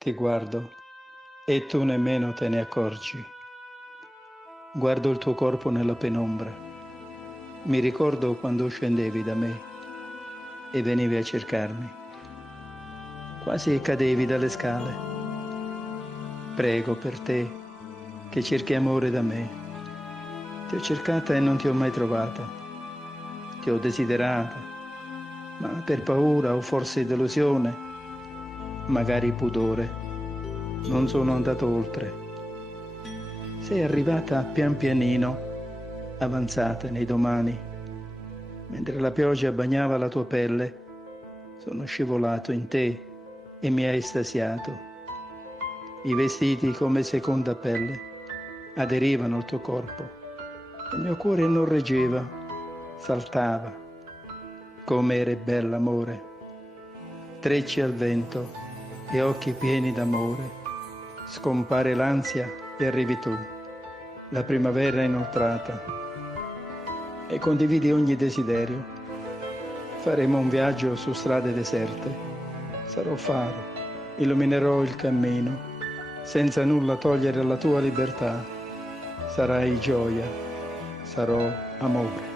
Ti guardo e tu nemmeno te ne accorgi. Guardo il tuo corpo nella penombra. Mi ricordo quando scendevi da me e venivi a cercarmi. Quasi cadevi dalle scale. Prego per te che cerchi amore da me. Ti ho cercata e non ti ho mai trovata. Ti ho desiderata, ma per paura o forse delusione, magari pudore, non sono andato oltre. Sei arrivata pian pianino, avanzata nei domani. Mentre la pioggia bagnava la tua pelle, sono scivolato in te e mi hai estasiato. I vestiti come seconda pelle aderivano al tuo corpo. Il mio cuore non reggeva, saltava. Come eri bella, amore. Trecci al vento e occhi pieni d'amore. Scompare l'ansia e arrivi tu, la primavera inoltrata, e condividi ogni desiderio. Faremo un viaggio su strade deserte. Sarò faro, illuminerò il cammino, senza nulla togliere alla tua libertà. Sarai gioia, sarò amore.